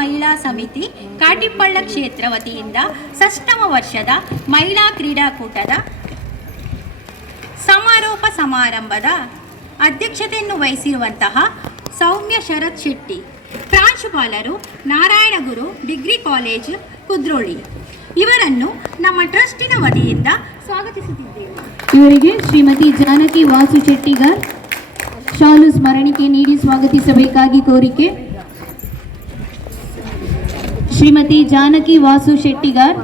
ಮಹಿಳಾ ಸಮಿತಿ ಕಾಟಿಪಳ್ಳ ಕ್ಷೇತ್ರ ವತಿಯಿಂದ ಷಷ್ಠಮ ವರ್ಷದ ಮಹಿಳಾ ಕ್ರೀಡಾಕೂಟದ ಸಮಾರೋಪ ಸಮಾರಂಭದ ಅಧ್ಯಕ್ಷತೆಯನ್ನು ವಹಿಸಿರುವಂತಹ ಸೌಮ್ಯ ಶರತ್ ಶೆಟ್ಟಿ, ಪ್ರಾಂಶುಪಾಲರು ನಾರಾಯಣಗುರು ಡಿಗ್ರಿ ಕಾಲೇಜು ಕುದ್ರೋಳಿ, ಇವರನ್ನು ನಮ್ಮ ಟ್ರಸ್ಟಿನ ವತಿಯಿಂದ ಸ್ವಾಗತಿಸುತ್ತಿದ್ದೇವೆ. ಇವರಿಗೆ ಶ್ರೀಮತಿ ಜಾನಕಿ ವಾಸು ಶೆಟ್ಟಿಗಾರ್ ಶಾಲು ಸ್ಮರಣಿಕೆ ನೀಡಿ ಸ್ವಾಗತಿಸಬೇಕಾಗಿ ಕೋರಿಕೆ. ಶ್ರೀಮತಿ ಜಾನಕಿ ವಾಸು ಶೆಟ್ಟಿಗಾರ್.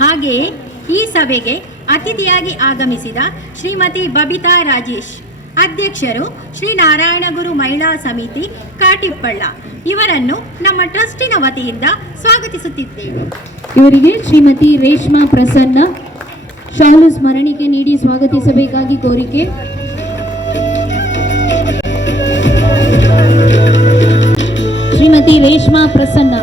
ಹಾಗೆಯೇ ಈ ಸಭೆಗೆ ಅತಿಥಿಯಾಗಿ ಆಗಮಿಸಿದ ಶ್ರೀಮತಿ ಬಬಿತಾ ರಾಜೇಶ್, ಅಧ್ಯಕ್ಷರು ಶ್ರೀ ನಾರಾಯಣಗುರು ಮಹಿಳಾ ಸಮಿತಿ ಕಾಟಿಪಳ್ಳ, ಇವರನ್ನು ನಮ್ಮ ಟ್ರಸ್ಟಿನ ವತಿಯಿಂದ ಸ್ವಾಗತಿಸುತ್ತಿದ್ದೇವೆ. ಇವರಿಗೆ ಶ್ರೀಮತಿ ರೇಷ್ಮಾ ಪ್ರಸನ್ನ ಶಾಲು ಸ್ಮರಣಿಕೆ ನೀಡಿ ಸ್ವಾಗತಿಸಬೇಕಾಗಿ ಕೋರಿಕೆ. ಶ್ರೀಮತಿ ರೇಷ್ಮಾ ಪ್ರಸನ್ನ.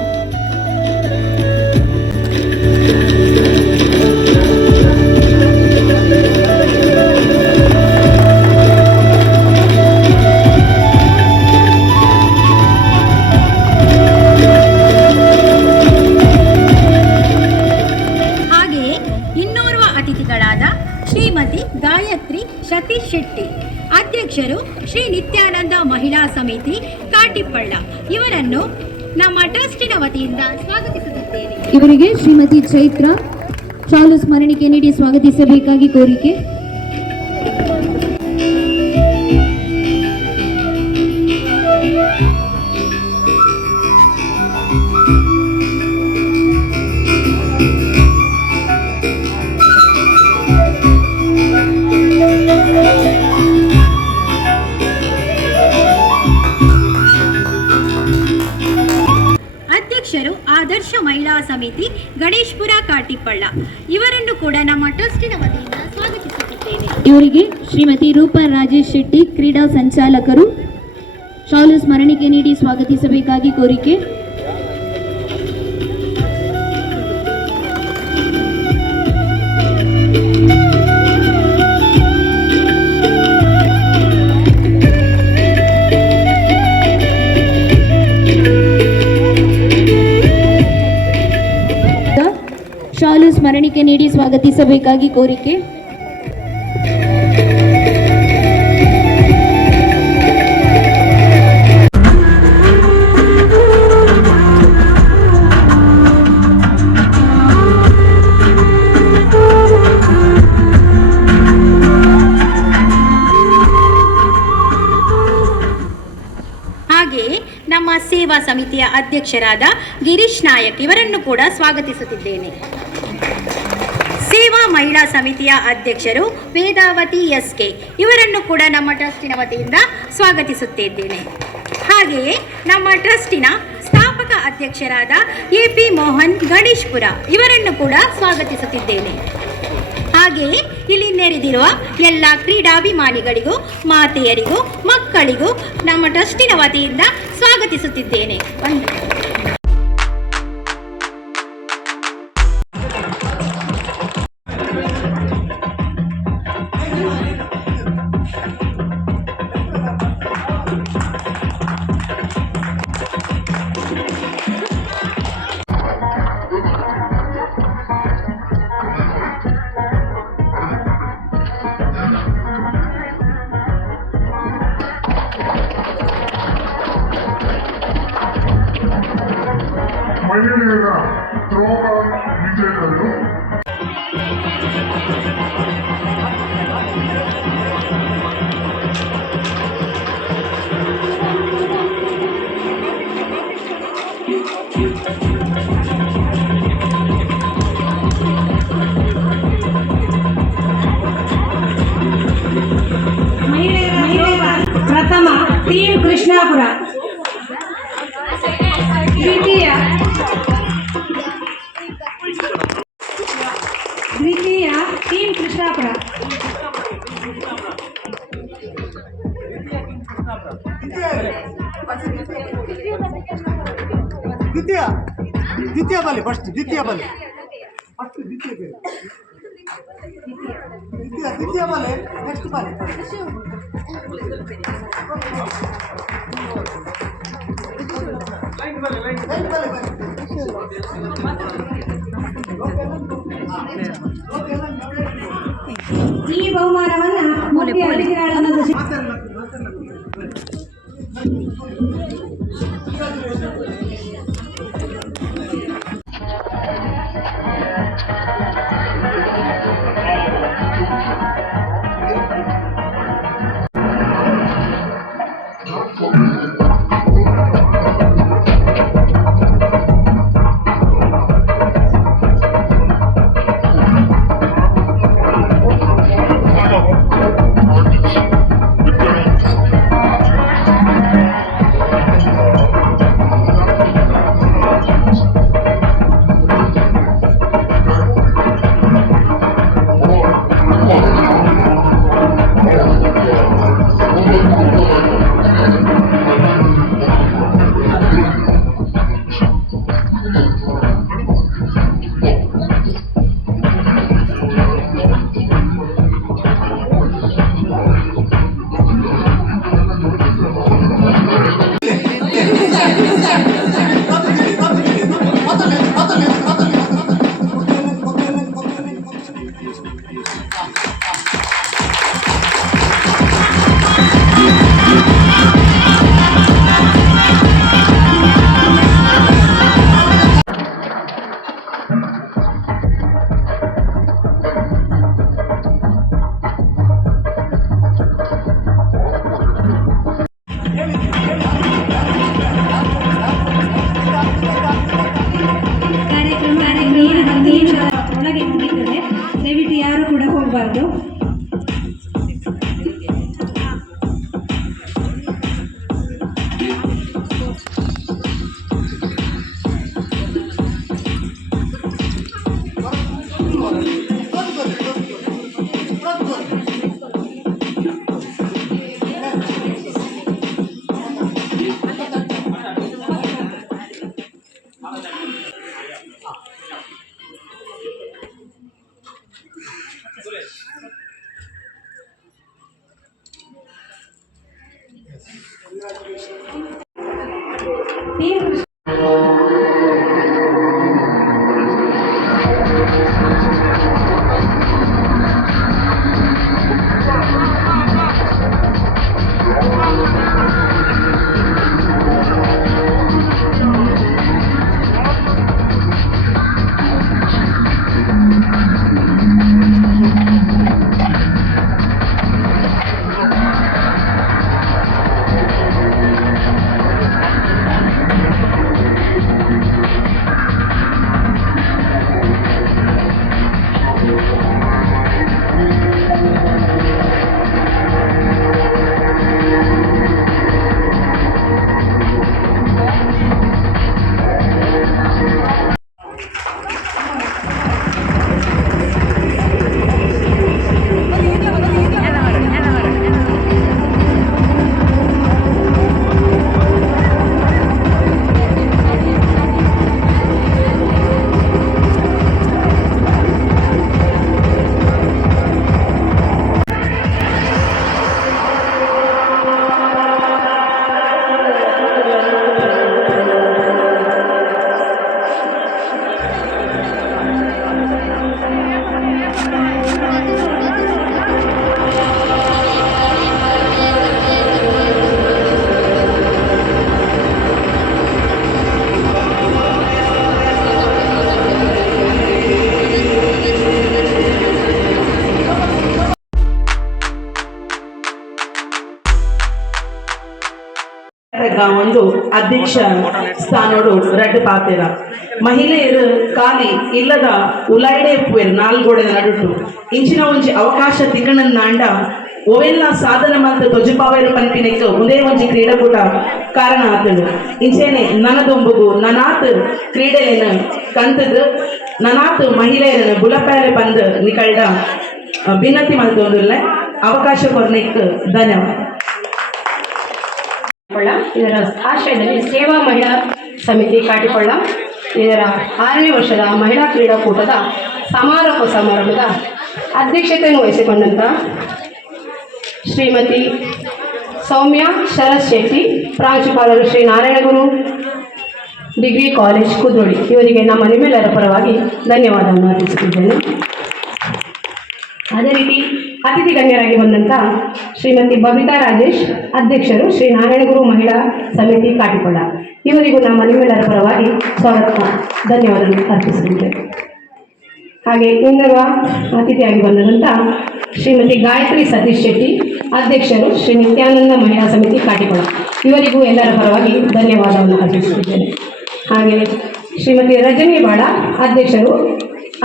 ಶ್ರೀಮತಿ ಗಾಯತ್ರಿ ಸತೀಶ್ ಶೆಟ್ಟಿ, ಅಧ್ಯಕ್ಷರು ಶ್ರೀ ನಿತ್ಯಾನಂದ ಮಹಿಳಾ ಸಮಿತಿ ಕಾಟಿಪಳ್ಳ, ಇವರನ್ನು ನಮ್ಮ ಟ್ರಸ್ಟಿನ ವತಿಯಿಂದ ಸ್ವಾಗತಿಸುತ್ತಿದ್ದೇನೆ. ಇವರಿಗೆ ಶ್ರೀಮತಿ ಚೈತ್ರ ಶಾಲು ಸ್ಮರಣಿಕೆ ನೀಡಿ ಸ್ವಾಗತಿಸಬೇಕಾಗಿ ಕೋರಿಕೆ. ಅಧ್ಯಕ್ಷರು ಆದರ್ಶ ಮಹಿಳಾ ಸಮಿತಿ ಗಣೇಶ್ಪುರ ಕಾಟಿಪಳ್ಳ, ಇವರನ್ನು ಕೂಡ ನಮ್ಮ ಟ್ರಸ್ಟಿನ ವತಿಯಿಂದ ಸ್ವಾಗತಿಸುತ್ತಿದ್ದೇನೆ. ಇವರಿಗೆ ಶ್ರೀಮತಿ ರೂಪಾ ರಾಜೇಶ್ ಶೆಟ್ಟಿ ಕ್ರೀಡಾ ಸಂಚಾಲಕರು ಶಾಲು ಸ್ಮರಣಿಕೆ ನೀಡಿ ಸ್ವಾಗತಿಸಬೇಕಾಗಿ ಕೋರಿಕೆ. ಶಾಲು ಸ್ಮರಣಿಕೆ ನೀಡಿ ಸ್ವಾಗತಿಸಬೇಕಾಗಿ ಕೋರಿಕೆ. ಹಾಗೆಯೇ ನಮ್ಮ ಸೇವಾ ಸಮಿತಿಯ ಅಧ್ಯಕ್ಷರಾದ ಗಿರೀಶ್ ನಾಯಕ್, ಇವರನ್ನು ಕೂಡ ಸ್ವಾಗತಿಸುತ್ತಿದ್ದೇನೆ. ಸೇವಾ ಮಹಿಳಾ ಸಮಿತಿಯ ಅಧ್ಯಕ್ಷರು ವೇದಾವತಿ ಎಸ್ಕೆ, ಇವರನ್ನು ಕೂಡ ನಮ್ಮ ಟ್ರಸ್ಟಿನ ವತಿಯಿಂದ ಸ್ವಾಗತಿಸುತ್ತಿದ್ದೇನೆ. ಹಾಗೆಯೇ ನಮ್ಮ ಟ್ರಸ್ಟಿನ ಸ್ಥಾಪಕ ಅಧ್ಯಕ್ಷರಾದ ಎಪಿ ಮೋಹನ್ ಗಣೇಶ್ಪುರ, ಇವರನ್ನು ಕೂಡ ಸ್ವಾಗತಿಸುತ್ತಿದ್ದೇನೆ. ಹಾಗೆಯೇ ಇಲ್ಲಿ ನೆರೆದಿರುವ ಎಲ್ಲ ಕ್ರೀಡಾಭಿಮಾನಿಗಳಿಗೂ, ಮಾತೆಯರಿಗೂ, ಮಕ್ಕಳಿಗೂ ನಮ್ಮ ಟ್ರಸ್ಟಿನ ವತಿಯಿಂದ ಸ್ವಾಗತಿಸುತ್ತಿದ್ದೇನೆ. ಮಹಿಳೆಯರ ಥ್ರೋಬಾಲ್ ವಿಜೇತರು ಪ್ರಥಮ ಟೀಮ್ ಕೃಷ್ಣಾಪುರ, ದ್ವಿತೀಯ ಟೀಮ್ ಕೃಷ್ಣಾಪುರ, ದ್ವಿತೀಯ ಬಾಲಿ ಫಸ್ಟ್ ದ್ವಿತೀಯ ಬಾಲಿ ಫಸ್ಟ್ ದ್ವಿತೀಯ ಬಾಲಿ ನೆಕ್ಸ್ಟ್ ಬಾಲಿ ಈ ಬಹುಮಾನವನ್ನ ಮುಖ್ಯ ಅತಿಥಿಗಳಾದ ಒಳಗೆ ಮುಗಿತದೆ. ದಯವಿಟ್ಟು ಯಾರು ಕೂಡ ಹೋಗಬಾರ್ದು. ಒಂದು ಅಧ್ಯಕ್ಷ ಸ್ಥಾನೋಡು ರಡ್ಡು ಪಾತೆರ ಮಹಿಳೆಯರು ಖಾಲಿ ಇಲ್ಲದ ಉಲಾಯ್ಡೆ ಪುವೆರ್ ನಾಲ್ಗೋಡೆದ ನಡುಟು ಇಂಚಿನ ಒಂಜಿ ಅವಕಾಶ ತಿಕ್ಕಣನ್ನಾಂಡ ಒವೆಲ್ಲ ಸಾಧನ ಮತ್ತು ಧ್ವಜಪಾವೇರು ಪನ್ಪಿನೆಕ್ಕು ಒಂದೇ ಒಂಜಿ ಕ್ರೀಡಾಕೂಟ ಕಾರಣ ಆತಳು ಇಂಚೇನೆ ನನದೊಂಬುಗು ನನಾತ್ ಕ್ರೀಡೆಯನ್ನು ಕಂತದ್ದು ನನಾತ್ ಮಹಿಳೆಯರನ್ನು ಬುಲಪ್ಯಾಲೆ ಬಂದು ನಿಕಲ್ಡ ಭಿನ್ನತಿ ಮಲ್ತೊಂದುಲ್ಲೆ ಅವಕಾಶ ಕೊರ್ನೆಕ್ ಧನ್ಯವಾದ. ಇದರ ಆಶ್ರಯದಲ್ಲಿ ಸೇವಾ ಮಹಿಳಾ ಸಮಿತಿ ಕಾಟಿಕೊಳ್ಳ ಇದರ 6ನೇ ವರ್ಷದ ಮಹಿಳಾ ಕ್ರೀಡಾಕೂಟದ ಸಮಾರೋಪ ಸಮಾರಂಭದ ಅಧ್ಯಕ್ಷತೆಯನ್ನು ವಹಿಸಿಕೊಂಡಂಥ ಶ್ರೀಮತಿ ಸೌಮ್ಯ ಶರತ್ ಶೆಟ್ಟಿ, ಪ್ರಾಂಶುಪಾಲರು ಶ್ರೀ ನಾರಾಯಣಗುರು ಡಿಗ್ರಿ ಕಾಲೇಜ್ ಕುದ್ರೋಳಿ, ಇವರಿಗೆ ನಮ್ಮ ನಿಮ್ಮೆಲ್ಲರ ಪರವಾಗಿ ಧನ್ಯವಾದವನ್ನು ಅರ್ಪಿಸುತ್ತಿದ್ದೇನೆ. ಅದೇ ರೀತಿ ಅತಿಥಿ ಗಣ್ಯರಾಗಿ ಬಂದಂಥ ಶ್ರೀಮತಿ ಬಬಿತಾ ರಾಜೇಶ್, ಅಧ್ಯಕ್ಷರು ಶ್ರೀ ನಾರಾಯಣಗುರು ಮಹಿಳಾ ಸಮಿತಿ ಕಾಟಿಕೊಳ್ಳ, ಇವರಿಗೂ ನಮ್ಮ ನಿಮ್ಮೆಲ್ಲರ ಪರವಾಗಿ ಸ್ವಾಗತ ಧನ್ಯವಾದವನ್ನು ಅರ್ಪಿಸುತ್ತಿದ್ದೇನೆ. ಹಾಗೆ ಇನ್ನೋರ್ವ ಅತಿಥಿಯಾಗಿ ಬಂದಂಥ ಶ್ರೀಮತಿ ಗಾಯತ್ರಿ ಸತೀಶ್ ಶೆಟ್ಟಿ, ಅಧ್ಯಕ್ಷರು ಶ್ರೀ ನಿತ್ಯಾನಂದ ಮಹಿಳಾ ಸಮಿತಿ ಕಾಟಿಕೊಳ್ಳ, ಇವರಿಗೂ ಎಲ್ಲರ ಪರವಾಗಿ ಧನ್ಯವಾದವನ್ನು ಅರ್ಪಿಸುತ್ತಿದ್ದೇನೆ. ಹಾಗೆ ಶ್ರೀಮತಿ ರಜನಿ ಬಾಳ, ಅಧ್ಯಕ್ಷರು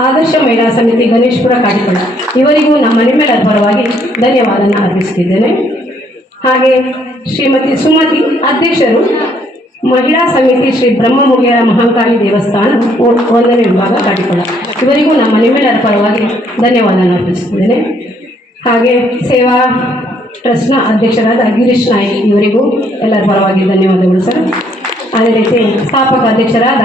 ಆದರ್ಶ ಮಹಿಳಾ ಸಮಿತಿ ಗಣೇಶ್ಪುರ ಕಾಟಿಕೊಳ್ಳ, ಇವರಿಗೂ ನಮ್ಮ ನಿಮ್ಮೆಲ್ಲರ ಪರವಾಗಿ ಧನ್ಯವಾದವನ್ನು ಅರ್ಪಿಸುತ್ತಿದ್ದೇನೆ. ಹಾಗೆ ಶ್ರೀಮತಿ ಸುಮತಿ, ಅಧ್ಯಕ್ಷರು ಮಹಿಳಾ ಸಮಿತಿ ಶ್ರೀ ಬ್ರಹ್ಮಮುಗಿಯರ ಮಹಾಕಾಳಿ ದೇವಸ್ಥಾನ 1ನೇ ವಿಭಾಗ ಕಾಟಿಕೊಳ್ಳ, ಇವರಿಗೂ ನಮ್ಮ ನಿಮ್ಮೆಲ್ಲರ ಪರವಾಗಿ ಧನ್ಯವಾದವನ್ನು ಅರ್ಪಿಸುತ್ತಿದ್ದೇನೆ. ಹಾಗೆ ಸೇವಾ ಟ್ರಸ್ಟ್ನ ಅಧ್ಯಕ್ಷರಾದ ಗಿರೀಶ್ ನಾಯ್ಕ್, ಇವರಿಗೂ ಎಲ್ಲರ ಪರವಾಗಿ ಧನ್ಯವಾದಗಳು ಸರ್. ಅದೇ ರೀತಿ ಸ್ಥಾಪಕ ಅಧ್ಯಕ್ಷರಾದ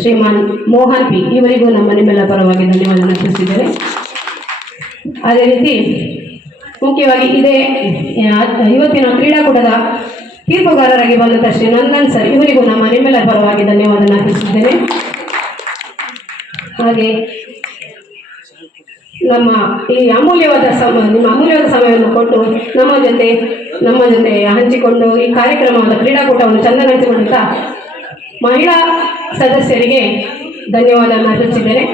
ಶ್ರೀಮಾನ್ ಮೋಹನ್ ಪಿ, ಇವರಿಗೂ ನಮ್ಮ ನಿಮ್ಮೆಲ್ಲರ ಪರವಾಗಿ ಧನ್ಯವಾದವನ್ನು ಅರ್ಪಿಸುತ್ತಿದ್ದೇನೆ. ಅದೇ ರೀತಿ ಮುಖ್ಯವಾಗಿ ಇದೇ ಇವತ್ತಿನ ಕ್ರೀಡಾಕೂಟದ ತೀರ್ಪುಗಾರರಾಗಿ ಬಂದಂಥ ಶ್ರೀ ನಂದನ್ ಸರ್, ಇವರಿಗೂ ನಮ್ಮ ನಿಮ್ಮೆಲ್ಲರ ಪರವಾಗಿ ಧನ್ಯವಾದವನ್ನು ಅರ್ಪಿಸುತ್ತೇನೆ. ಹಾಗೆ ನಮ್ಮ ಈ ಅಮೂಲ್ಯವಾದ ನಿಮ್ಮ ಅಮೂಲ್ಯವಾದ ಸಮಯವನ್ನು ಕೊಟ್ಟು ನಮ್ಮ ಜೊತೆ ಹಂಚಿಕೊಂಡು ಈ ಕಾರ್ಯಕ್ರಮವಾದ ಕ್ರೀಡಾಕೂಟವನ್ನು ಚೆಂದಗೊಳಿಸಿಕೊಂಡಂಥ ಮಹಿಳಾ ಸದಸ್ಯರಿಗೆ ಧನ್ಯವಾದವನ್ನು ಅರ್ಪಿಸಿದ್ದೇನೆ.